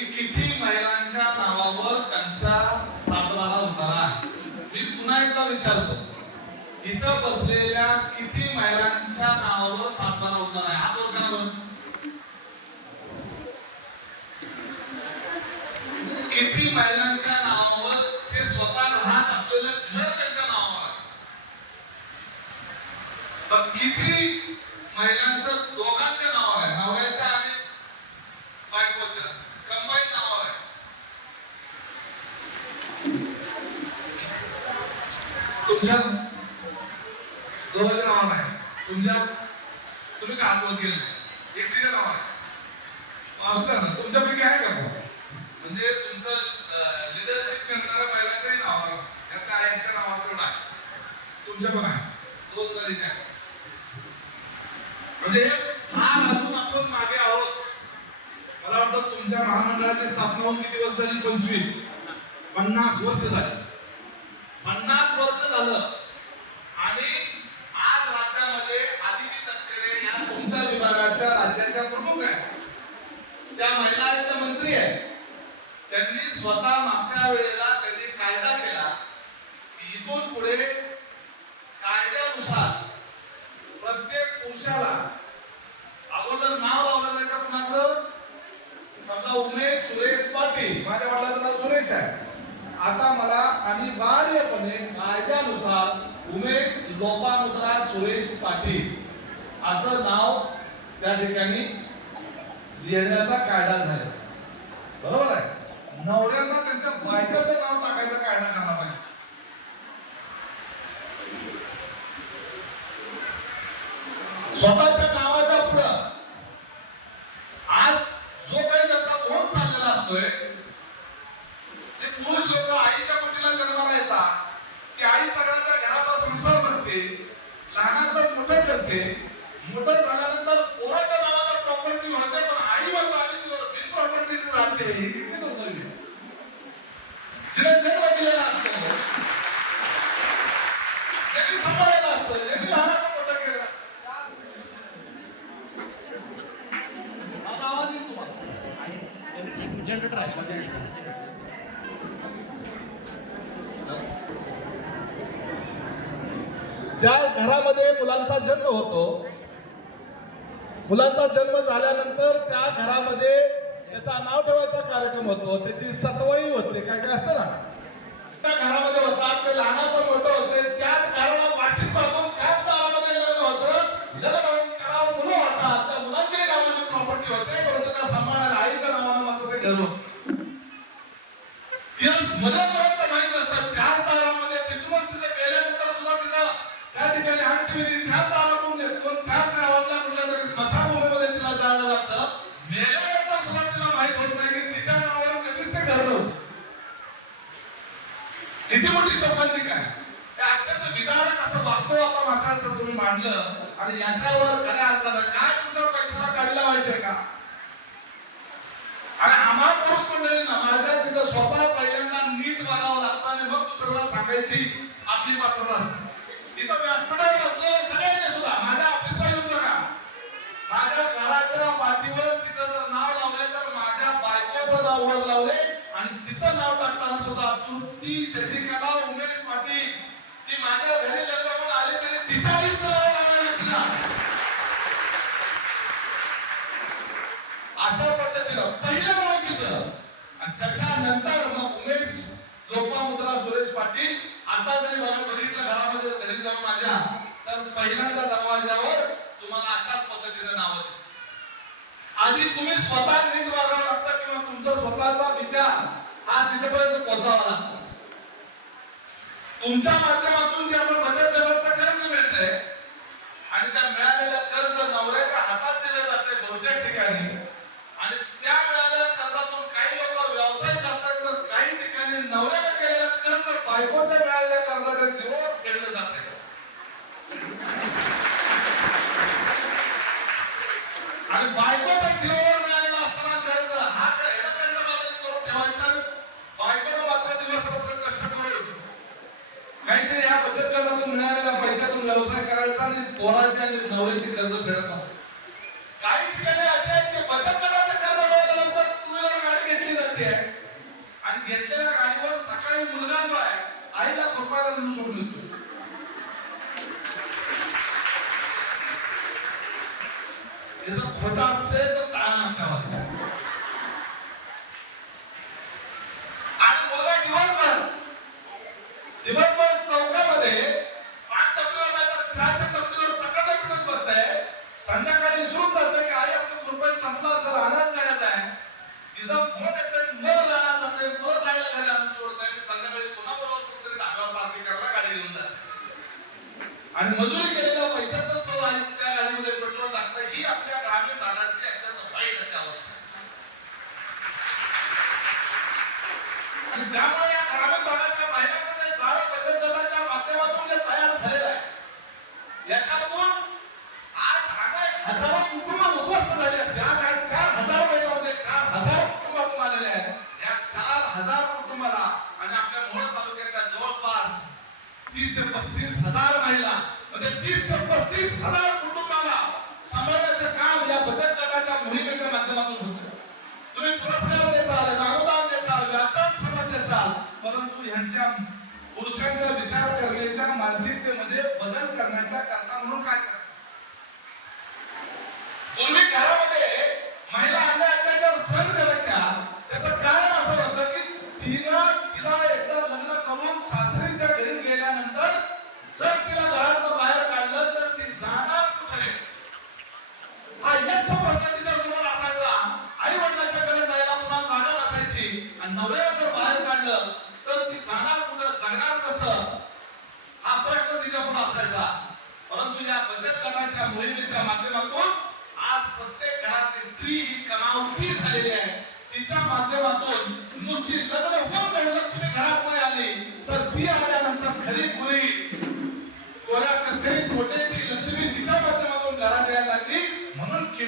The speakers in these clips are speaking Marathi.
की किती महिलांच्या नावावर त्यांचा सातबारा होणार आहे? मी पुन्हा एकदा विचारतो. इथं बसलेल्या किती महिलांच्या नावावर सातबारा होणार आहे? हात वर करा बरं. किती महिलांच्या नावावर ते स्वतः राहत असलेलं घर त्यांच्या नावावर आहे? पण किती महिलांचं दोघांच्या नावावर आहे नवऱ्याच्या आणि बायकोच्या कंबाईन नावावर आहे तुमच्या दोघांच्या नावावर आहे. तुमच्या तुम्ही का हात वर नाही एकटीच्या नाव आहे. असू द्या ना तुमच्यापैकी आहे का म्हणजे तुमचं लिडरशिप करणारा महिलांच्याही नावावर. यात काय यांच्या नावावर तेवढं आहे. तुमच्या पण आहे. दोन जणीच्या आहे. म्हणजे फार अजून आपण मागे आहोत. मला वाटतं तुमच्या महामंडळाची स्थापना होऊन किती वर्ष झाली? पंचवीस. पन्नास वर्ष झाली. पन्नास वर्ष झालं. आणि आज राज्यामध्ये आदिती तटकरे या तुमच्या विभागाच्या राज्याच्या प्रमुख आहेत. त्या महिला आहेत मंत्री आहेत. त्यांनी स्वतः मागच्या वेळेला त्यांनी कायदा केला. की इथून पुढे कायद्यानुसार प्रत्येक पुरुषाला अगोदर नाव लावलं जायचं कुणाचं? समजा उमेश सुरेश पाटील. माझ्या वडिलाचं नाव सुरेश आहे. आता मला अनिवार्यपणे कायद्यानुसार उमेश लोपामुद्रा सुरेश पाटील असं नाव त्या ठिकाणी लिहिण्याचा कायदा झाला. बरोबर आहे? नवऱ्यांना त्यांच्या बायकाचं नाव टाकायचा कायदा झाला पाहिजे स्वतःच्या नावाच्या पुढं आज जो काही त्याचा बोध चाललेला असतोय ते पुरुष लोक आईच्या पोटीला जन्माला येतात ती आई सगळ्यांच्या घराचा संसार करते लहानाचं मोठं करते मोठं झाल्यानंतर पोराच्या नावाला प्रॉपर्टी होते पण आई मात्र आयुष्यभर बिन प्रॉपर्टीच राहते हे किती दुर्दैवी आहे. तिने जन्म दिलेला असतो त्यांनी सांभाळलेलं असतं त्यांनी लहानाचं मोठं केलं माझा आवाज येईल तुम्हाला जनरेटर आहे ज्या घरामध्ये मुलांचा जन्म होतो मुलांचा जन्म झाल्यानंतर त्या घरामध्ये त्याचा नाव ठेवायचा कार्यक्रम होतो त्याची सतवाई होते काय काय असतं ना? त्या घरामध्ये होता ते नावाने मात्र ते घर होतं तिला मदतपर्यंत माहीत नसतात त्याच दारामध्ये तिथूनच तिचं गेल्यानंतर सुद्धा तिचा त्या ठिकाणी अंत्यविधी त्याच दारातून येतो त्याच गावातल्या कुठल्या तरी स्मशानभूमीमध्ये तिला जायला लागतं. मेल्यानंतर सुद्धा तिला माहीत होत नाही की तिच्या नावावर कधीच ते घर नव्हतं. किती मोठी संबंधिक आहे. ते अत्यंत विदारक असं वास्तव आता माशाचं तुम्ही मांडलं. आणि याच्यावर खऱ्या अर्थानं काय तुमचा पैसा काढला लावायचे का? आम्हा माझ्या तिथं स्वतः पहिल्यांदा नीट बघावं लागतं आणि मग दुसऱ्याला सांगायची आपली पात्रता असते. इथं व्यासपीठावर बसलेले सगळ्यांनी सुद्धा माझ्या ऑफिसला येऊन बघा. माझ्या घराच्या पाठीवर तिथं जर नाव लावलंय तर माझ्या बायकोचं नाव वर लावलंय आणि तिचं नाव टाकताना सुद्धा तृप्ती शशिकला उमेश पाटील ती माझ्या घरी लग्न होऊन आली तरी तिच्या आईचं नाव लावायला तिला अशा पद्धतीनं पहिलं नाव तिचं आणि त्याच्यानंतर मग उमेश लोपामुद्रा सुरेश पाटील आता जरी मला बघितलं घरामध्ये घरी जाऊन माझ्या तर पहिल्यांदा दरवाजावर तुम्हाला अशाच पद्धतीने नाव दिसतील. आधी तुम्ही स्वतः नीट वागावं लागतं किंवा तुमचा स्वतःचा विचार हा तिथेपर्यंत पोहोचावा लागतो. तुमच्या माध्यमातून जे आपण बचत गटाचं कर्ज मिळतंय आणि त्या मिळालेल्या कर्ज नवऱ्याच्या हातात दिलं जाते बहुतेक ठिकाणी आणि त्या मिळालेल्या कर्जातून काही लोक व्यवसाय करतात तर काही ठिकाणी नवऱ्याने केलेलं कर्ज बायकोच्या मिळालेल्या कर्जाच्या जीवावर फेडलं जाते आणि बायकोच्या जीवावर मिळालेला असताना कर्ज हा हेडा कर्ज बाबतीत करून ठेवायचा? आणि बायकोनं मात्र दिवस कष्ट करून काहीतरी ह्या बचत गटातून मिळालेला पैशातून व्यवसाय करायचा आणि पोराची आणि नवऱ्या अडकत बसतंय. संध्याकाळी विसरून जातंय की आई आपण रुपये संपला असेल अनाज जाण्याचा आहे तिचा फोन येतोय न जाणार जातोय परत राहायला घरी आणून सोडतोय. आणि संध्याकाळी पुन्हा बरोबर कुठेतरी ढाब्यावर पार्टी करायला गाडी घेऊन जात आणि मजुरी केलेल्या तीस ते पस्तीस हजार महिला म्हणजे तीस ते पस्तीस हजार कुटुंबाला समाजाचं काम या बचत गटाच्या मोहिमेच्या माध्यमातून होत तुम्ही पुरस्कार देचाल अनुदान देचाल व्याचाल समज चाल परंतु ह्यांच्या पुरुषांचा विचार करण्याच्या मानसिकतेमध्ये बदल करण्याच्या करता म्हणून काय करायचं? पूर्वी घरामध्ये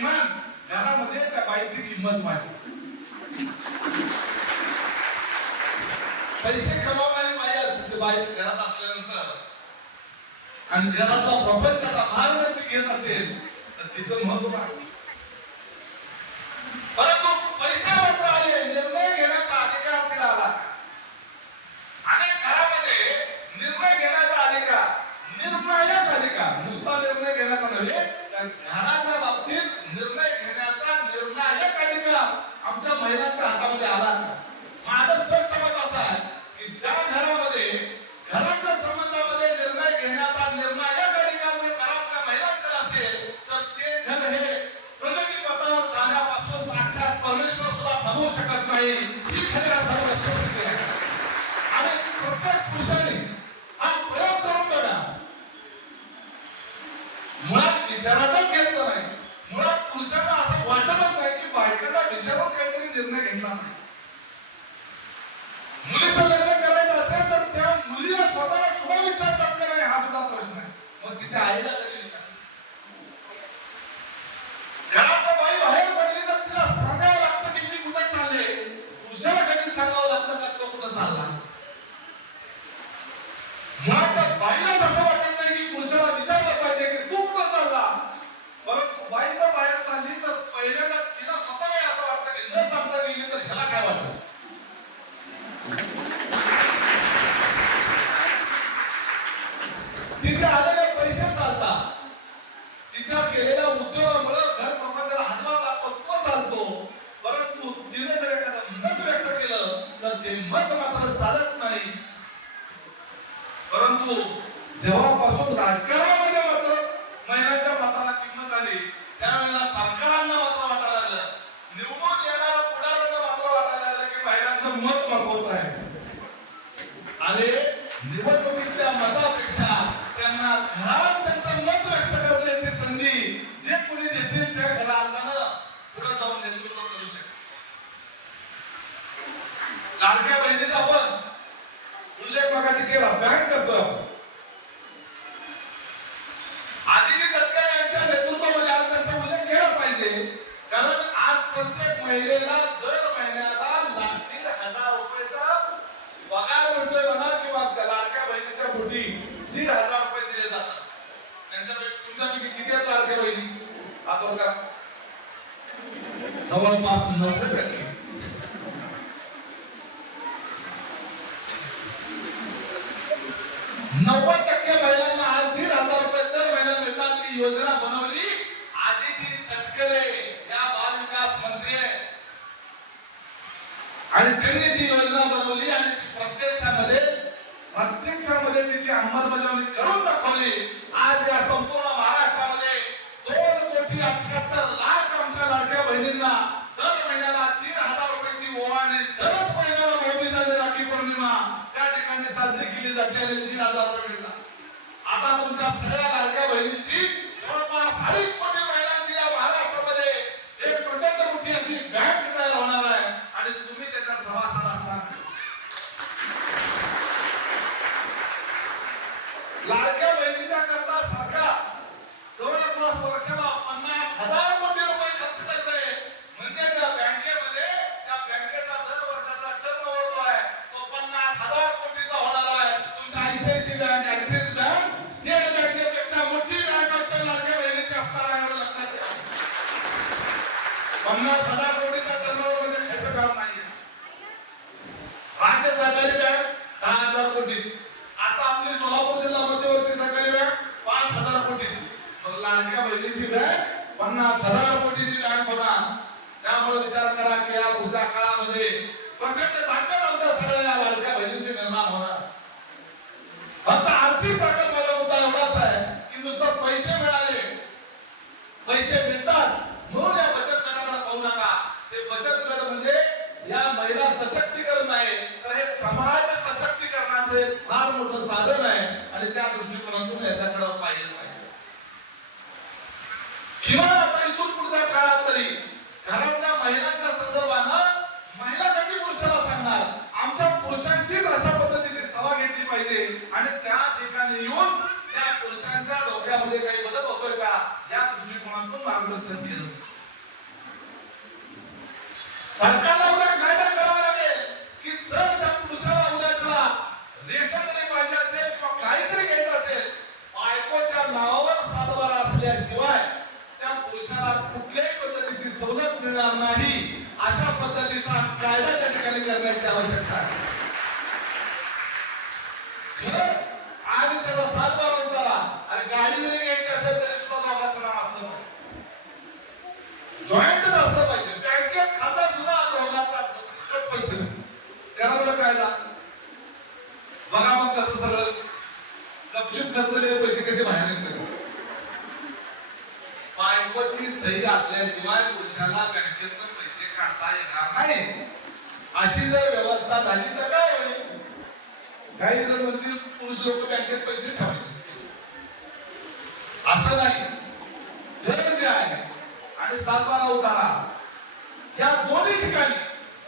किमान घरामध्ये त्या बाईची किंमत माहिती पैसे कमावणारी बाई असते बाई घरात असल्यानंतर. आणि घरातला प्रपंचाचा भार जर ती घेत असेल तर तिचं महत्त्व परंतु पैसे मात्र आले Adelante. Mother. आणि त्यांनी ती योजना बनवली आणि ती प्रत्यक्षामध्ये प्रत्यक्षामध्ये तिची अंमलबजावणी करून दाखवली. आज या संपूर्ण महाराष्ट्रामध्ये दोन कोटी अठ्याहत्तर लाख आमच्या लाडक्या बहिणींना दर महिन्याला तीन हजार रुपयाची ओवाळणी दरच महिन्याला भाऊबीज जाते राखी पौर्णिमा. त्या ठिकाणी साजरी केली जाते आणि तीन हजार रुपये मिळतात. आता तुमच्या सगळ्या लाडक्या बहिणींची जवळपास अडीच कोटी महिलांची या महाराष्ट्रामध्ये एक प्रचंड मोठी अशी बँक तयार होणार आहे आणि तुम्ही त्याच्या सभासद असणार लाडक्या लाडक्या बहिणीची बँक पन्नास हजार कोटीची बँक होणार त्यामुळे विचार करा की या पुढच्या काळामध्ये प्रचंड ताकद आमच्या सगळ्या या लाडक्या बहिणींची निर्माण होणार. फक्त आर्थिक ताकद मला मुद्दा एवढाच आहे की नुसतं पैसे मिळाले. पैसे मिळतात. म्हणून या बचत गटाकडे पाहू नका. ते बचत गट म्हणजे या महिला सशक्तीकरण आहे. तर हे समाज सशक्तीकरणाचे फार मोठं साधन आहे. आणि त्या दृष्टिकोनातून याच्याकडे पाहिजे किमान आता इथून पुढच्या काळात तरी. घरातल्या महिलांच्या संदर्भानं महिला कधी पुरुषाला सांगणार आमच्या पुरुषांचीच अशा पद्धतीची सभा घेतली पाहिजे आणि त्या ठिकाणी येऊन त्या पुरुषांच्या डोक्यामध्ये काही बदल होतोय का? या दृष्टिकोनातून मार्गदर्शन केलं सरकारला उद्या कायदा करावा लागेल की जर त्या पुरुषाला उद्याच्याला रेशन जरी पाहिजे असेल किंवा काही जरी घ्यायचं असेल बायकोच्या नावावर सातबारा असल्याशिवाय त्या पुरुषाला कुठल्याही पद्धतीची सवलत मिळणार नाही अशा पद्धतीचा कायदा त्या ठिकाणी करण्याची आवश्यकता आहे घर आणि त्याला सातबारा उतारा आणि गाडी जरी घ्यायची असेल तरी सुद्धा दोघांचं नाव असलं पाहिजे जॉईंटच असलं पाहिजे बँकेत खाता सुद्धा दोघांचा असलं पाहिजे पैसे करा बरं कायदा बघा मग कसं सगळं गपचूप खर्चलेले पैसे कसे बाहेर निघतात बायकोची सही असल्याशिवाय पुरुषाला बँकेतून पैसे काढता येणार नाही अशी जर व्यवस्था झाली तर काय होईल काही जर म्हणतील पुरुष लोक बँकेत पैसे ठेवायचे असं नाही घर जे आहे आणि उतारा या दोन्ही ठिकाणी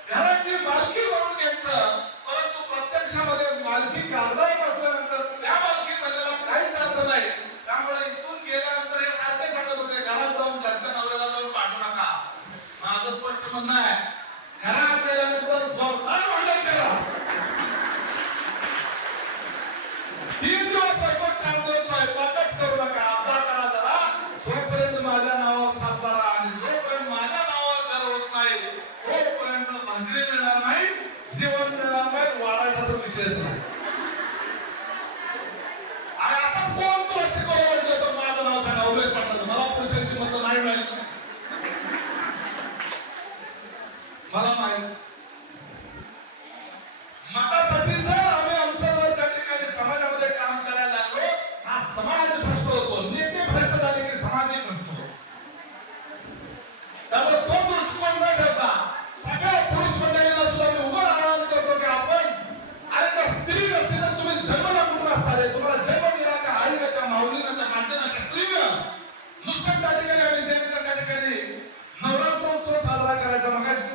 घराची मालकी म्हणून घ्यायचं परंतु प्रत्यक्षामध्ये मालकी काढता చేస్తున్నాం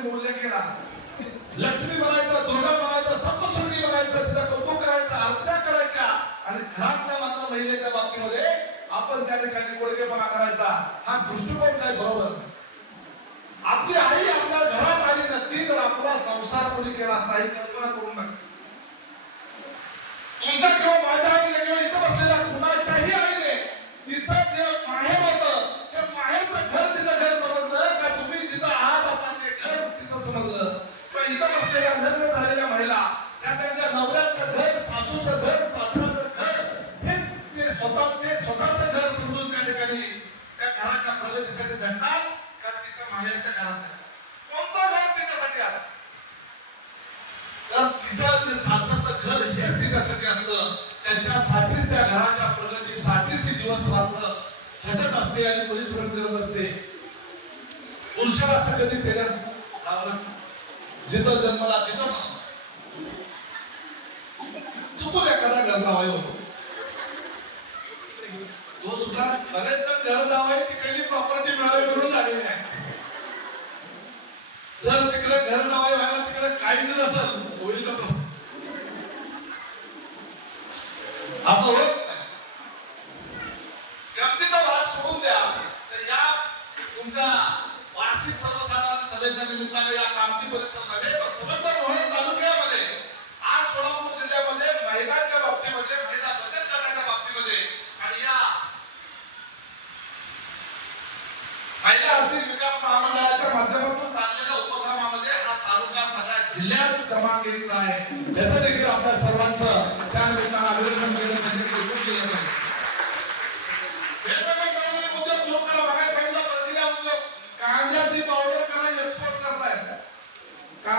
तुम्ही उल्लेख केला लक्ष्मी म्हणायचं दुर्गा म्हणायचं सप्तशृंगी बनायचं तिचा कौतुक करायचा आरत्या करायच्या आणि घरातल्या मात्र महिलेच्या बाबतीमध्ये आपण त्या ठिकाणी कोडगेपणा करायचा. हा दृष्टिकोन काय बरोबर? आपली आई आपल्या घरात आली नसती तर आपला संसार कोणी केला असता? ही कल्पना करून नका तुमच्या किंवा माझा असलेल्या लग्न झालेल्या महिला त्या त्यांच्या नवऱ्याचं घर सासूचं घर सासऱ्याचं घर हे ते स्वतः स्वतःचं घर समजून त्या ठिकाणी त्या घराच्या प्रगतीसाठी झटतात का तिच्या माहेरच्या घरासाठी. कोणतं घर त्याच्यासाठी असत? तर तिचं जे घर हे तिच्यासाठी असतं. त्याच्यासाठीच त्या घराच्या प्रगतीसाठीच ती दिवस रात्र झटत असते आणि परिश्रम करत असते. पुरुषाला असं कधी त्याच्या जिथं जन्मला तिथंच असतो. चुकून एखादा घर जावाय होतो. तो सुद्धा बरेच जण घर जावाय तिकडली प्रॉपर्टी मिळावी म्हणून झालेली आहे. जर तिकडे घर जावाय व्हायला तिकडे काहीच नसेल होईल का तो? असं होत गमतीचा भाग सोडून द्या तर या तुमच्या वार्षिक सर्वसाधारण सभेच्या निमित्ताने या कामती परिसर नव्हे तर समग्र मोहोळ तालुक्यामध्ये आज सोलापूर जिल्ह्यामध्ये महिलांच्या बाबतीमध्ये महिला बचत करण्याच्या बाबतीमध्ये आणि या महिला आर्थिक विकास महामंडळाच्या माध्यमातून चाललेल्या उपक्रमामध्ये हा तालुका सगळ्या जिल्ह्यात क्रमांक एकचा आहे. याचं देखील आपल्या सर्वांचं त्या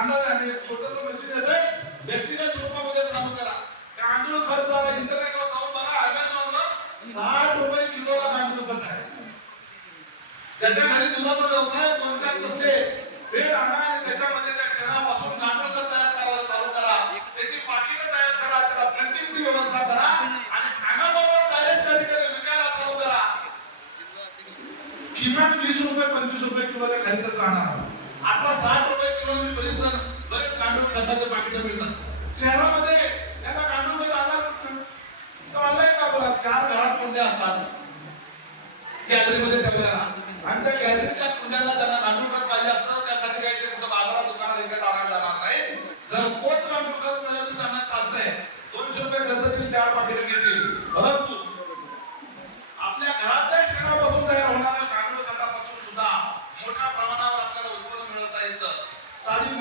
कांदा आणि एक छोटस मशीन येते व्यक्तिगत स्वरूपामध्ये चालू करा. गांडूळ खत जरा इंटरनेटवर जाऊन बघा अमेझॉनवर साठ रुपये किलोला गांडूळ खत आहे. ज्याच्या घरी दुधाचा व्यवसाय आहे, दोन चार कसले पेड आणा आणि त्याच्यामध्ये त्या शेणापासून गांडूळ खत तयार करायला चालू करा. त्याची पाकिटं तयार करा त्याला प्रिंटिंगची व्यवस्था करा. आणि अमेझॉनवर डायरेक्ट त्या विकायला चालू करा. किमान वीस रुपये पंचवीस रुपये किलोच्या खाली तर जाणार आता साठ रुपये किलो जण बरेच गांडूळ खताचे पाकिटं मिळतात. शहरामध्ये त्यांना गांडूळ खत आणणार ऑनलाईन का बघा चार घरात कुंड्या असतात गॅलरीमध्ये ठेवल्या आणि त्या गॅलरीतल्या कुंड्यांना त्यांना गांडूळ खत पाहिजे असतं त्यासाठी काही ते कुठं बाजारात दुकानात विकत आणायला जाणार नाही जर पोच गांडूळ खत मिळालं तर त्यांना चालतंय दोनशे रुपये खर्च देतील चार पाकिटं घेतील परंतु आपल्या घरातल्या शेणापासून तयार होणाऱ्या गांडूळ खतापासून सुद्धा मोठ्या प्रमाणावर आपल्याला उत्पन्न मिळवता येतं साधी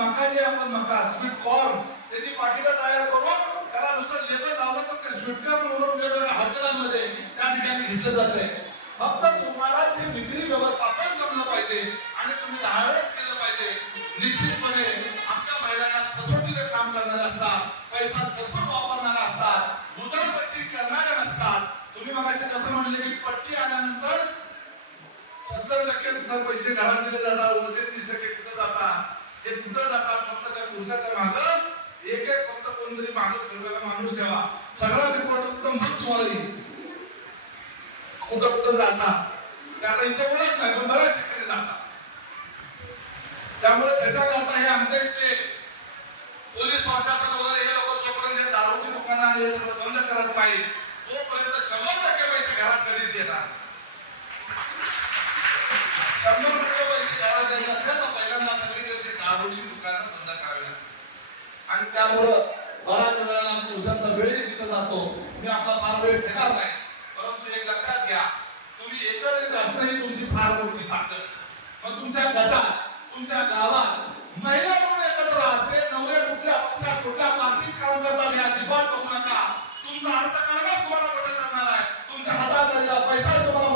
मका जी मका स्वीट कॉर्न त्याची पाकिटं तयार करून त्याला नुसतं लेबल लावलं तर ते स्वीट कॉर्न म्हणून वेगवेगळ्या हॉटेलांमध्ये. त्या ठिकाणी घेतलं जाते फक्त तुम्हाला ते विक्री व्यवस्थापन जमलं पाहिजे आणि तुम्ही धाडस केलं पाहिजे. निश्चितपणे आमच्या महिलांना सचोटीने काम करणार असतात पैसा सचोट वापरणारा असतात उधळपट्टी करणाऱ्या नसतात. तुम्ही मगाशी कसं म्हणले की पट्टी आल्यानंतर सत्तर टक्के सर पैसे घरात दिले जातात उरते तीस टक्के कुठं जातात हे कुठं जातात फक्त त्या पुरुषाच्या माग एक एक फक्त कोणतरी माग फिरवायला माणूस ठेवा सगळा रिपोर्ट एकदम मग तुम्हाला येईल. कुठं कुठं जाता त्याला इथे उलट नाही पण बऱ्याच ठिकाणी जाता त्यामुळे त्याच्याकरता हे आमच्या इथे पोलीस प्रशासन वगैरे हे लोक जोपर्यंत दारूची दुकानं आणि हे सगळं बंद करत नाही तोपर्यंत शंभर टक्के पैसे घरात कधीच येणार. शंभर टक्के पैसे घरात येत असेल तर पहिल्यांदा सगळीकडची दारूची दुकानं बंद करावी लागतात आणि त्यामुळं बऱ्याच वेळेला पुरुषांचा वेळही तिथं जातो. मी आपला फार वेळ घेणार नाही. परंतु एक लक्षात घ्या तुम्ही एकत्रित असणं ही तुमची फार मोठी ताकद. मग तुमच्या गटात तुमच्या गावात महिला म्हणून एकत्र राहते नवरे कुठल्या पक्षात कुठल्या पार्टीत काम करतात हे अजिबात बघू नका. तुमचा अंतकरणच तुम्हाला मोठं करणार आहे. तुमच्या हातात पैसा तुम्हाला